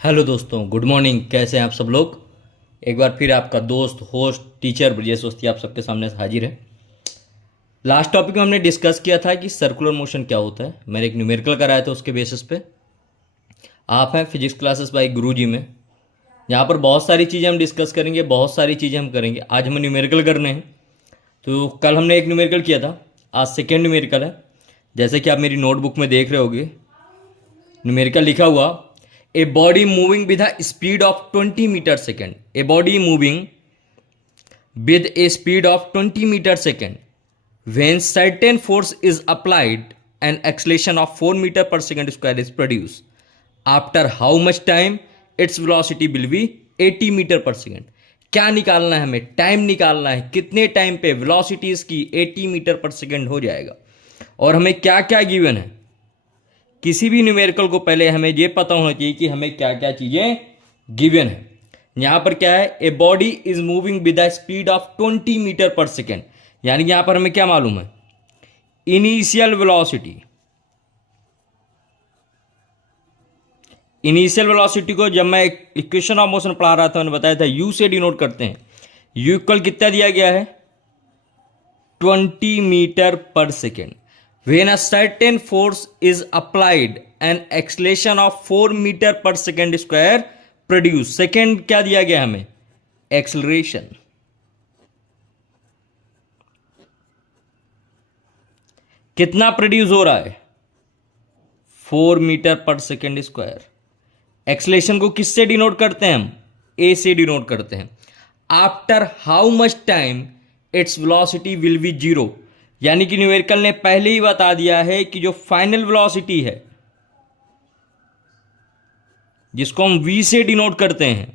Hello दोस्तों, good morning. कैसे हैं आप सब लोग। एक बार फिर आपका दोस्त होस्ट टीचर ब्रजेश दोस्ती आप सबके सामने हाजिर है। लास्ट टॉपिक में हमने डिस्कस किया था कि सर्कुलर मोशन क्या होता है। मैंने एक न्यूमेरिकल कराया था, उसके बेसिस पे आप हैं फिजिक्स क्लासेस बाय गुरुजी में। यहाँ पर बहुत सारी चीज़ें हम डिस्कस करेंगे, बहुत सारी चीज़ें हम करेंगे। आज हमें न्यूमेरिकल करने हैं। तो कल हमने एक न्यूमेरिकल किया था, आज सेकेंड न्यूमेरिकल है। जैसे कि आप मेरी नोटबुक में देख रहे होगे, न्यूमेरिकल लिखा हुआ a body moving with a speed of 20 meter second. A body moving with a speed of 20 meter second, when certain force is applied, an acceleration of 4 meter per second square is produced. After how much time its velocity will be 80 meter per second. क्या निकालना है हमें, time निकालना है, कितने time पे velocity इसकी 80 metre per second हो जाएगा। और हमें क्या क्या गिवन है। किसी भी न्यूमेरिकल को पहले हमें ये पता होना चाहिए कि हमें क्या क्या चीजें गिवन है। यहां पर क्या है, a body is moving with the speed of 20 metre per second. यानी कि यहां पर हमें क्या मालूम है, इनिशियल वेलोसिटी। इनिशियल वेलोसिटी को जब मैं इक्वेशन ऑफ मोशन पढ़ा रहा था, मैंने बताया था यू से डिनोट करते हैं। यू इक्वल कितना दिया गया है, 20 metre per second. When a certain force is applied, an acceleration of 4 metre per second square produce. Second क्या दिया गया हमें, एक्सलरेशन। कितना प्रोड्यूस हो रहा है, 4 metre per second square. Acceleration को किससे डिनोट करते हैं हम, ए से डिनोट करते हैं। After how much time its velocity will B zero. यानी कि न्यूमेरिकल ने पहले ही बता दिया है कि जो फाइनल वेलोसिटी है, जिसको हम v से डिनोट करते हैं,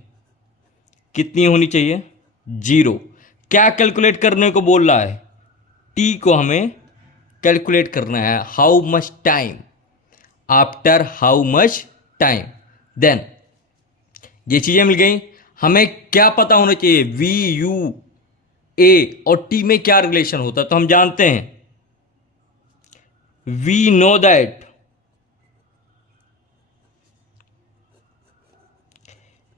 कितनी होनी चाहिए, जीरो। क्या कैलकुलेट करने को बोल रहा है, t को हमें कैलकुलेट करना है। How much time, after how much time. Then ये चीजें मिल गई। हमें क्या पता होना चाहिए, v u ए और टी में क्या रिलेशन होता है। तो हम जानते हैं, we know that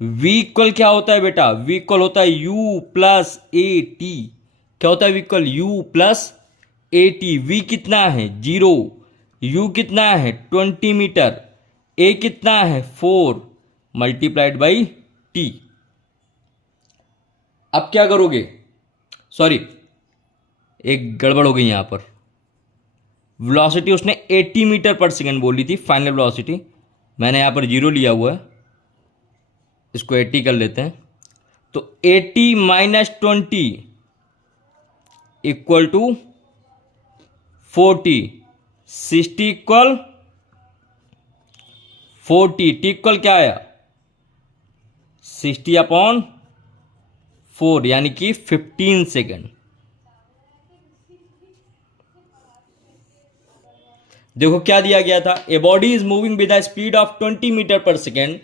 v equal क्या होता है बेटा, वी इक्वल होता है यू प्लस ए टी। क्या होता है, v equal u plus a t. V कितना है, जीरो। यू कितना है, 20 मीटर। ए कितना है, 4 मल्टीप्लाइड बाई टी। अब क्या करोगे, सॉरी एक गड़बड़ हो गई यहां पर। वेलोसिटी उसने 80 मीटर पर सेकेंड बोली थी, फाइनल वेलोसिटी। मैंने यहां पर जीरो लिया हुआ है, इसको 80 कर लेते हैं। तो 80 minus 20 equal to 40। 60 equal 40। T equal क्या आया, 60 अपॉन 4, यानी कि 15 सेकेंड। देखो क्या दिया गया था, a body is moving with the speed of 20 metre per second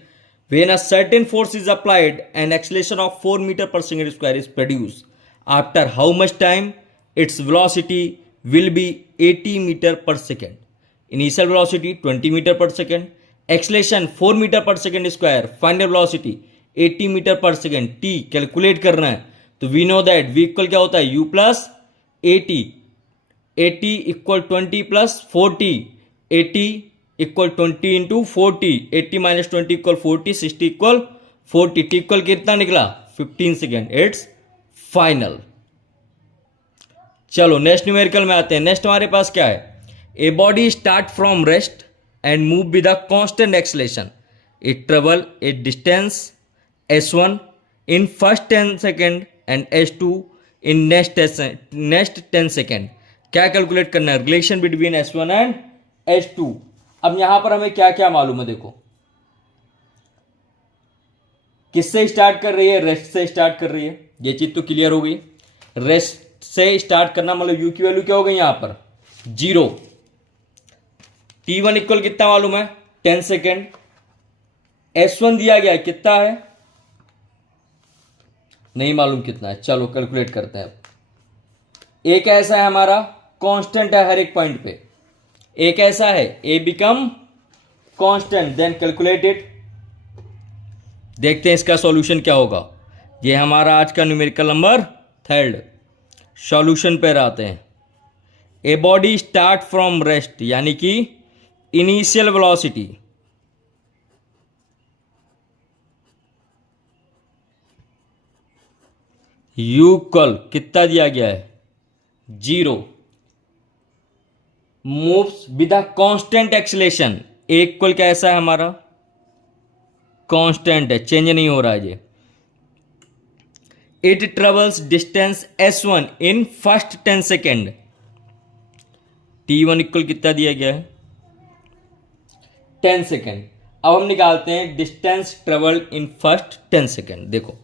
when a certain force is applied an acceleration of 4 metre per second square is produce. After how much time its velocity will be 80 metre per second. Initial velocity 20 metre per second, acceleration 4 metre per second square, final velocity 80 metre per second. T calculate करना है। तो we know that v equal क्या होता है, you plus 80। 80 equal 20 plus 40। 80 equal 20 into 40। 80 minus 20 equal 40। 60 equal 40। T equal कितना निकला, 15 second. It's final. चलो next numerical में आते हैं। नेक्स्ट हमारे पास क्या है, a body start from rest and move with a constant acceleration. It travel A distance s1 in first 10 second and s2 in next 10 second। क्या कैलकुलेट करना है, relation between s1 and s2। अब यहां पर हमें क्या क्या मालूम है, देखो किससे स्टार्ट कर रही है, रेस्ट से स्टार्ट कर रही है। ये चीज तो क्लियर हो गई। रेस्ट से स्टार्ट करना मतलब u की वैल्यू क्या हो गई यहां पर, जीरो। t1 इक्वल कितना मालूम है, 10 सेकेंड। s1 दिया गया कितना है, नहीं मालूम कितना है। चलो कैलकुलेट करते हैं। एक ऐसा है हमारा कांस्टेंट है हर एक पॉइंट पे, एक ऐसा है A become constant, then calculate it. देखते हैं इसका सॉल्यूशन क्या होगा। ये हमारा आज का न्यूमेरिकल नंबर 3। सॉल्यूशन पर आते हैं। A body start from rest, यानी कि इनिशियल वेलोसिटी यू इक्वल कितना दिया गया है 0, moves with a constant acceleration. A equal कैसा है हमारा कांस्टेंट है, चेंज नहीं हो रहा है ये। It travels distance s1 in first 10 second. t1 equal कितना दिया गया है 10 सेकेंड। अब हम निकालते हैं distance travelled in first 10 second. देखो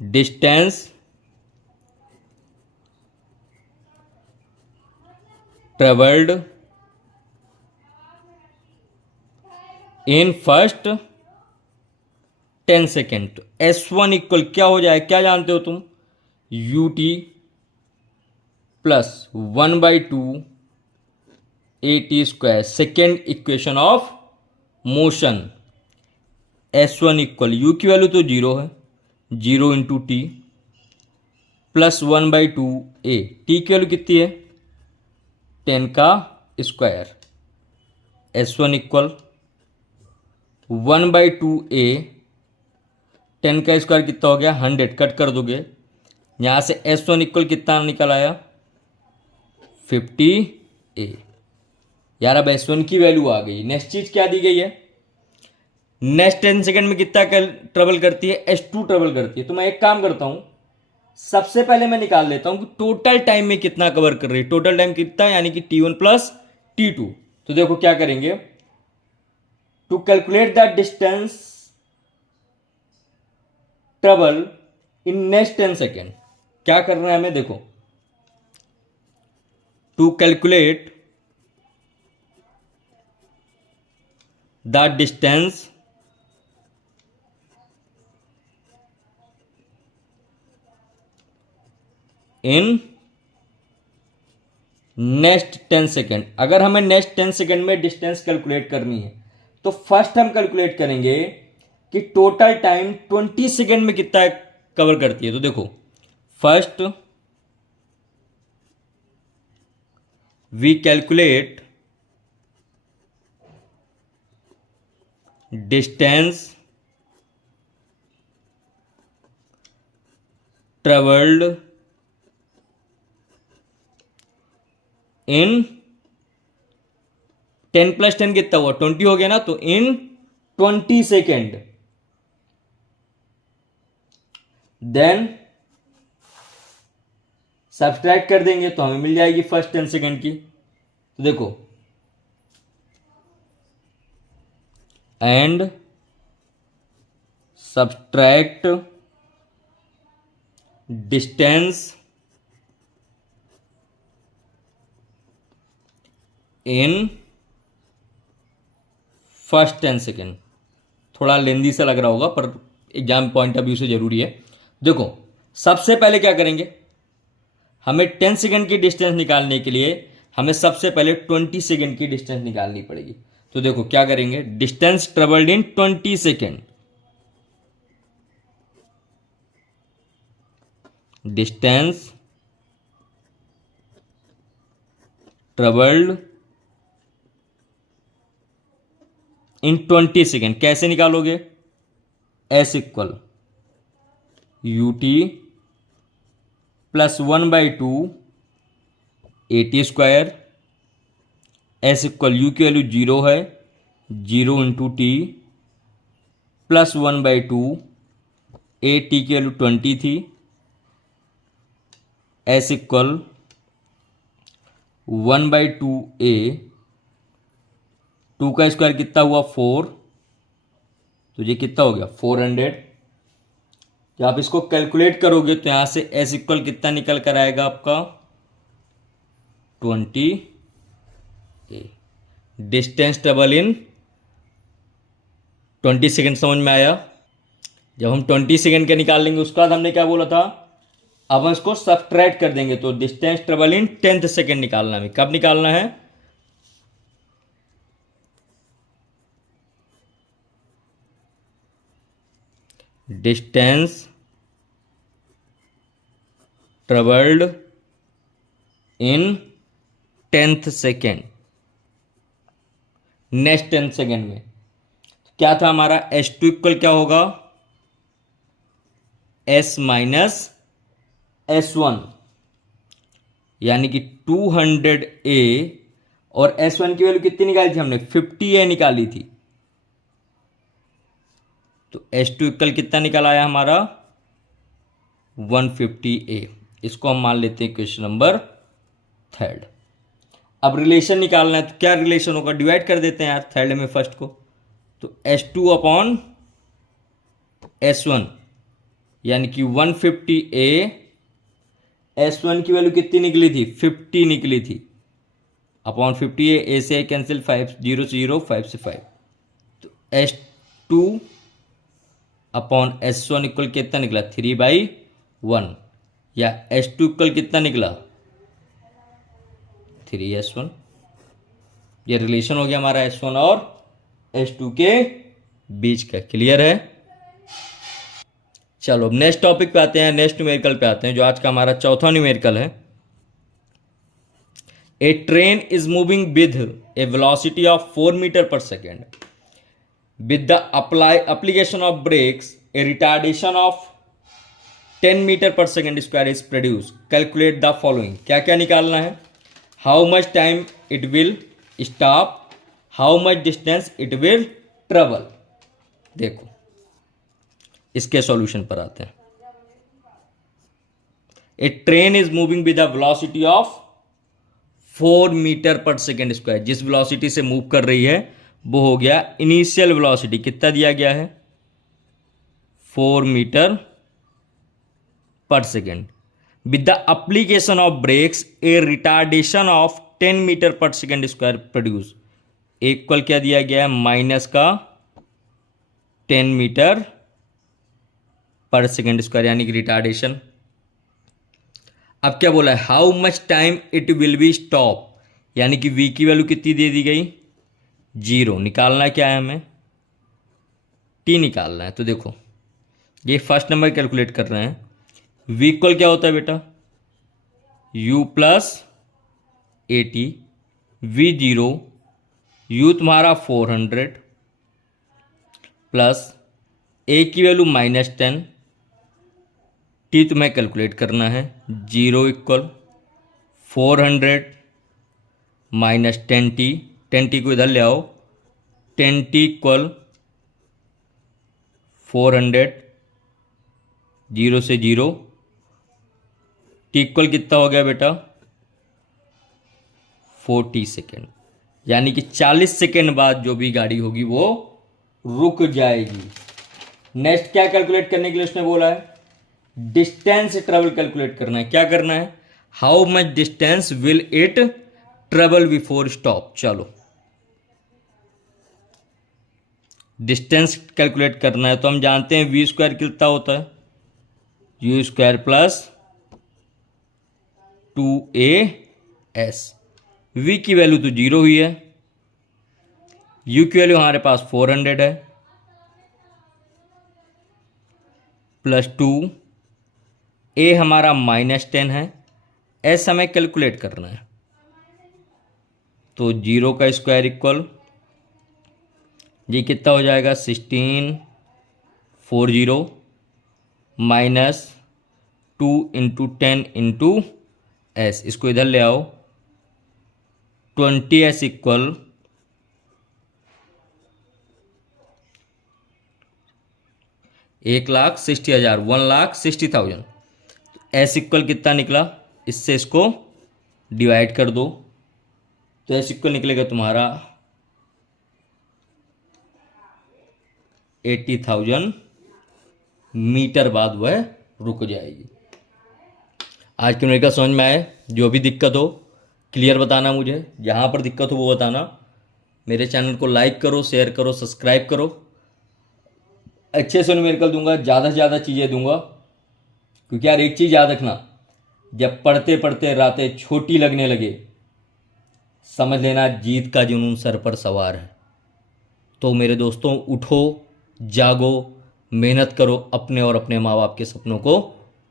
distance travelled in first 10 second. तो s1 इक्वल क्या हो जाए, क्या जानते हो तुम, ut plus 1/2 at², second equation of motion. s1 equal u की वैल्यू तो 0 है, 0 into T plus 1/2 a, t की वैल्यू कितनी है 10 का स्क्वायर। s1 इक्वल 1/2 a, 10 का स्क्वायर कितना हो गया 100, कट कर दोगे यहां से s1 इक्वल कितना निकल आया 50a। यार अब s1 की वैल्यू आ गई। नेक्स्ट चीज क्या दी गई है, नेक्स्ट 10 सेकंड में कितना ट्रेवल करती है s2 ट्रेवल करती है। तो मैं एक काम करता हूं, सबसे पहले मैं निकाल लेता हूं कि टोटल टाइम में कितना कवर कर रही है। टोटल टाइम कितना, यानी कि t1 प्लस t2। तो देखो क्या करेंगे, to calculate the distance travel in next 10 second, क्या करना है हमें, देखो to calculate the distance in next 10 second. अगर हमें नेक्स्ट 10 सेकेंड में डिस्टेंस कैलकुलेट करनी है तो फर्स्ट हम कैलकुलेट करेंगे कि टोटल टाइम 20 सेकेंड में कितना कवर करती है। तो देखो first we calculate distance travelled in 10 plus 10 कितना हुआ 20 हो गया ना, तो इन 20 सेकेंड। देन सब्सट्रैक्ट कर देंगे तो हमें मिल जाएगी फर्स्ट 10 सेकेंड की। तो देखो and subtract distance in first 10 second. थोड़ा लेंदी सा लग रहा होगा पर एग्जाम पॉइंट ऑफ व्यू से जरूरी है। देखो सबसे पहले क्या करेंगे, हमें 10 सेकेंड की डिस्टेंस निकालने के लिए हमें सबसे पहले 20 सेकेंड की डिस्टेंस निकालनी पड़ेगी। तो देखो क्या करेंगे, डिस्टेंस ट्रेवल्ड इन 20 सेकेंड, डिस्टेंस ट्रेवल्ड इन 20 सेकेंड कैसे निकालोगे, s equal ut plus 1/2 at², s equal u की वैल्यू 0 है, 0 इंटू टी प्लस 1/2 at की वैल्यू 20 थी, s इक्वल 1/2 a, 2 का स्क्वायर कितना हुआ 4, तो ये कितना हो गया 400। जब आप इसको कैलकुलेट करोगे तो यहां से s इक्वल कितना निकल कर आएगा आपका 20 a। Distance travel in 20 second, समझ में आया। जब हम 20 सेकेंड के निकाल लेंगे उसके बाद हमने क्या बोला था, अब हम इसको सब्ट्रैक्ट कर देंगे। तो डिस्टेंस ट्रेवल इन 10th सेकेंड निकालना है। कब निकालना है, डिस्टेंस ट्रेवल्ड इन 10th second, next 10th second में क्या था हमारा S2 इक्वल क्या होगा, S माइनस S1, यानी कि 200A, और S1 की वैल्यू कितनी निकाली थी हमने, 50A निकाली थी। तो S2 इक्वल कितना निकल आया हमारा, 150A। इसको हम मान लेते हैं क्वेश्चन नंबर 3। अब रिलेशन निकालना है, तो क्या रिलेशन होगा, डिवाइड कर देते हैं यार थर्ड में फर्स्ट को। तो S2 अपॉन S1, यानी कि 150A, S1 की वैल्यू कितनी निकली थी, 50 निकली थी, अपॉन 50A, A से कैंसिल, 5 0 से 0, 5 से 5। तो S2 अपॉन S1 इक्वल कितना निकला, 3/1, या S2 इक्वल कितना निकला, 3S1। ये रिलेशन हो गया हमारा S1 और S2 के बीच का। क्लियर है। चलो नेक्स्ट टॉपिक पे आते हैं, नेक्स्ट न्यूमेरिकल पे आते हैं, जो आज का हमारा चौथा न्यूमेरिकल है। A train is moving with a velocity of 4 metre per second, with the application of brakes a retardation of 10 metre per second square is produced. Calculate the following. क्या क्या निकालना है, how much time it will stop, how much distance it will travel। देखो इसके solution पर आते हैं। A train is moving with a velocity of 4 metre per second square, जिस वेलोसिटी से मूव कर रही है वो हो गया इनिशियल वेलोसिटी, कितना दिया गया है, 4 metre per second, with the application of brakes a retardation of 10 metre per second square produce. Equal क्या दिया गया है, माइनस का 10 मीटर पर सेकेंड स्क्वायर, यानी कि रिटार्डेशन। अब क्या बोला है, how much time it will be stop, यानी कि v की वैल्यू कितनी दे दी गई, 0। निकालना क्या है हमें, t निकालना है। तो देखो ये फर्स्ट नंबर कैलकुलेट कर रहे हैं। v इक्वल क्या होता है बेटा, u plus AT, v0, u तुम्हारा 400 प्लस a की वैल्यू -10, t तुम्हें कैलकुलेट करना है, 0 इक्वल 400 माइनस 10t, 10t को इधर ले आओ, 10t इक्वल 400, 0 से 0, t इक्वल कितना हो गया बेटा, 40 सेकेंड, यानी कि 40 सेकेंड बाद जो भी गाड़ी होगी वो रुक जाएगी। नेक्स्ट क्या कैलकुलेट करने के लिए उसने बोला है, डिस्टेंस ट्रेवल कैलकुलेट करना है। क्या करना है, how much distance will it travel before stop. चलो डिस्टेंस कैलकुलेट करना है, तो हम जानते हैं v स्क्वायर कितना होता है, u square plus 2as। v की वैल्यू तो 0 हुई है, u की वैल्यू हमारे पास 400 है, प्लस 2, a हमारा -10 है, s हमें कैलकुलेट करना है। तो 0 का स्क्वायर इक्वल जी कितना हो जाएगा, 1640 माइनस 2 इंटू 10 इंटू एस, इसको इधर ले आओ, 20s इक्वल 1,60,000, 1,60,000। एस इक्वल कितना निकला, इससे इसको डिवाइड कर दो, तो एस इक्वल निकलेगा तुम्हारा 80,000 मीटर बाद वह रुक जाएगी। आज के न्यूमेरिकल समझ में आए, जो भी दिक्कत हो क्लियर बताना मुझे, जहाँ पर दिक्कत हो वो बताना। मेरे चैनल को लाइक करो, शेयर करो, सब्सक्राइब करो। अच्छे से न्यूमेरिकल दूंगा, ज़्यादा से ज़्यादा चीज़ें दूंगा, क्योंकि यार एक चीज़ याद रखना, जब पढ़ते पढ़ते रातें छोटी लगने लगे, समझ लेना जीत का जुनून सर पर सवार है। तो मेरे दोस्तों उठो, जागो, मेहनत करो, अपने और अपने माँ बाप के सपनों को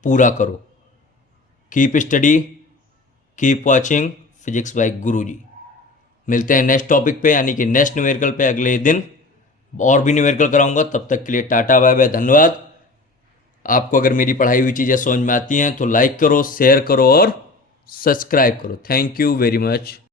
पूरा करो। Keep study, keep watching physics by Guruji. मिलते हैं नेक्स्ट टॉपिक पे, यानी कि नेक्स्ट न्यूमेरिकल पे अगले दिन और भी न्यूमेरिकल कराऊंगा। तब तक के लिए टाटा बाय बाय, धन्यवाद। आपको अगर मेरी पढ़ाई हुई चीज़ें समझ में आती हैं तो लाइक करो, शेयर करो और सब्सक्राइब करो। Thank you very much.